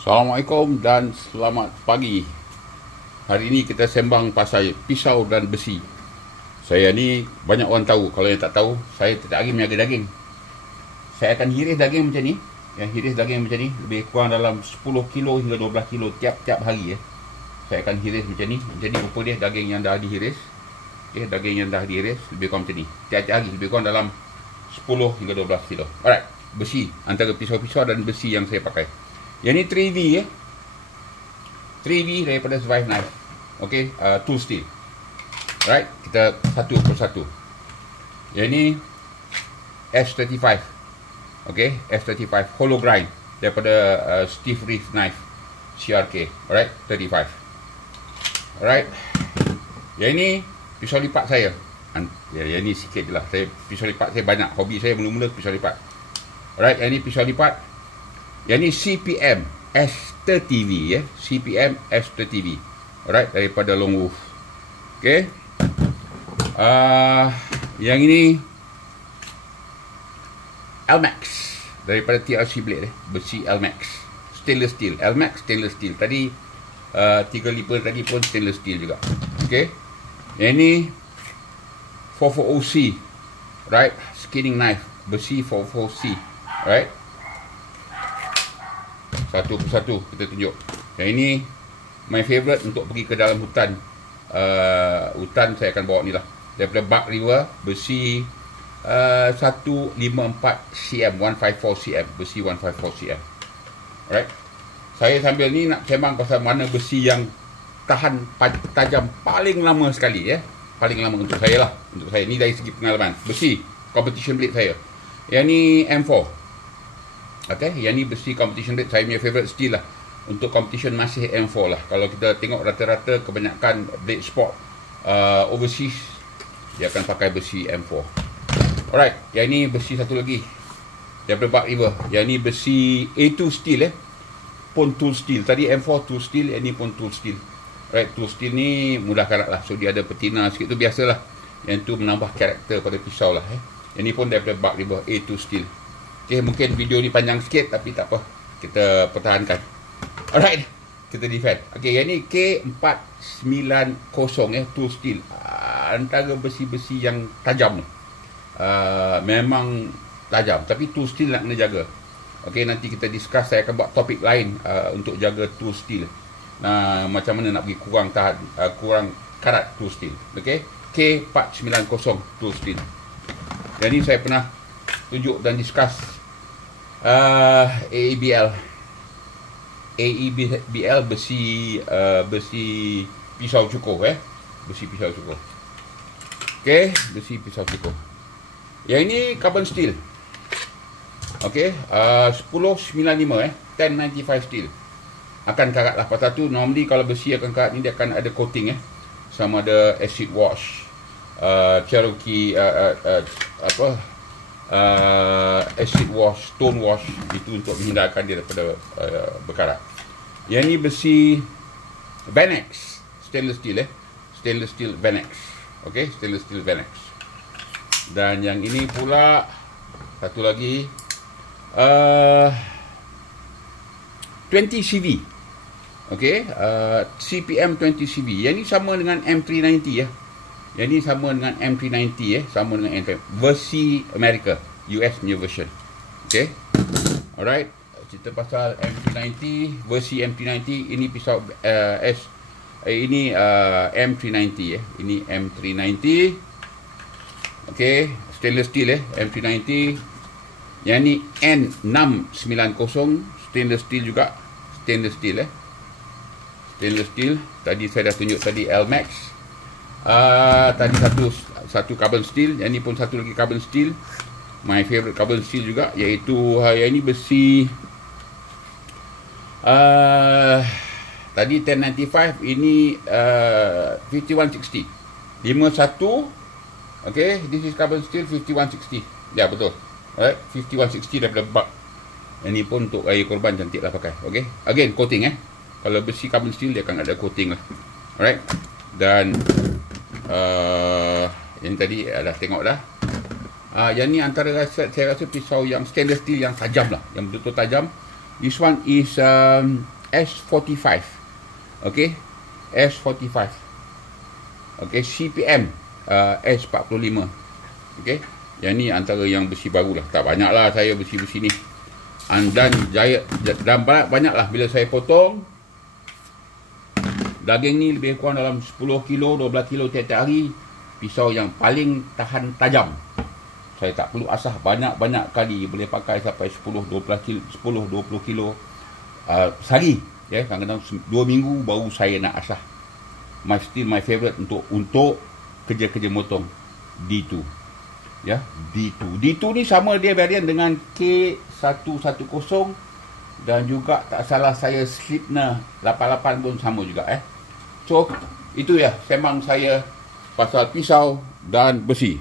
Assalamualaikum dan selamat pagi. Hari ini kita sembang pasal pisau dan besi. Saya ni banyak orang tahu. Kalau yang tak tahu, saya tidak lagi meniaga daging. Saya akan hiris daging macam ni. Yang hiris daging macam ni lebih kurang dalam 10 kilo hingga 12 kilo tiap-tiap hari. Saya akan hiris macam ni. Jadi rupa dia daging yang dah dihiris. Daging yang dah dihiris lebih kurang macam ni. Tiap-tiap hari lebih kurang dalam 10 hingga 12 kilo. Alright, besi. Antara pisau-pisau dan besi yang saya pakai. Yang ni 3V 3V daripada Survive Knife. Okay, tool steel. Right, kita satu persatu. Yang ni S35. Okay, S35 hollow grind daripada Steve Reef Knife CRK. Alright, 35. Alright. Yang ni pisau lipat saya. Yang ni sikit je lah. Pisau lipat saya banyak. Hobi saya mula-mula pisau lipat. Alright, yang ni pisau lipat. Yang ni CPM S30V CPM S30V. Alright, daripada Long Wolf. Okay. Yang ini Elmax daripada TRC Blade besi Elmax. Stainless steel. Elmax stainless steel. Tadi 3 lipa tadi pun stainless steel juga. Okay. Yang ni 440C. Right, skinning knife besi 440C. Right. Satu persatu kita tunjuk. Yang ini my favourite untuk pergi ke dalam hutan. Hutan saya akan bawa ni lah. Daripada Buck River besi 154 cm 154 cm besi 154 cm. Alright. Saya sambil ni nak sembang pasal mana besi yang tahan tajam paling lama sekali paling lama untuk saya lah. Untuk saya ni dari segi pengalaman. Besi competition blade saya. Yang ni M4. Okay, yang ni besi competition blade. Saya punya favourite steel lah. Untuk competition masih M4 lah. Kalau kita tengok rata-rata kebanyakan blade sport overseas, dia akan pakai besi M4. Alright, yang ni besi satu lagi daripada Buck River. Yang ni besi A2 steel pun tool steel. Tadi M4 tool steel, yang ni pun tool steel. Alright, tool steel ni mudah karat lah. So dia ada petina sikit tu biasalah. Yang tu menambah karakter pada pisau lah. Yang ni pun daripada Buck River A2 steel. Okay, mungkin video ni panjang sikit tapi tak apa. Kita pertahankan. Alright, kita defend. Okay, yang ni K490 tool steel. Antara besi-besi yang tajam ni. Memang tajam. Tapi tool steel nak kena jaga. Okay, nanti kita discuss. Saya akan buat topik lain untuk jaga tool steel. Macam mana nak pergi kurang karat tool steel. Okay, K490 tool steel. Yang ni saya pernah tunjuk dan discuss. AEBL besi pisau cukur besi pisau cukur. Okey, besi pisau cukur. Yang ini carbon steel. Okey, 1095 1095 steel. Akan karat lah. Pasal tu normally kalau besi akan karat ni dia akan ada coating sama ada acid wash, Cherokee acid wash, stone wash, itu untuk menghindarkan dia daripada berkarat. Yang ni besi Vanex stainless steel stainless steel Vanex. Okey, stainless steel Vanex. Dan yang ini pula satu lagi 20CV. Okey, CPM 20CV. Yang ni sama dengan M390 Yang ni sama dengan M390 sama dengan M390 versi Amerika, US punya version. Okay. Alright, cerita pasal M390 versi M390. Ini pisau ini M390 ini M390. Okay, stainless steel M390. Yang ni N690 stainless steel juga. Stainless steel stainless steel. Tadi saya dah tunjuk tadi Elmax. Tadi satu carbon steel. Yang ni pun satu lagi carbon steel. My favorite carbon steel juga, iaitu yang ni besi tadi 1095, ini 5160 51. Okay, this is carbon steel 5160. Ya, betul. Alright, 5160 daripada Buck. Yang ni pun untuk raya korban, cantik lah pakai. Okay, again coating kalau besi carbon steel dia akan ada coating lah. Alright. Dan yang tadi dah tengok dah. Yang ni antara saya rasa pisau yang stainless steel yang tajam lah, yang betul-betul tajam. This one is S45. Okay, S45. Okay, CPM S45. Okay, yang ni antara yang besi baru lah. Tak banyak lah saya besi-besi ni. Dan banyak lah bila saya potong. Daging ni lebih kurang dalam 10 kilo, 12 kilo tiap-tiap hari. Pisau yang paling tahan tajam. Saya tak perlu asah banyak-banyak kali. Boleh pakai sampai 10-20 kilo sehari. Ya, kadang-kadang 2 minggu baru saya nak asah. Still my favorite untuk kerja-kerja motong D2. Ya, D2. D2 ni sama dia varian dengan K110 dan juga tak salah saya Slipner 88 pun sama juga So, itu ya sembang saya pasal pisau dan besi.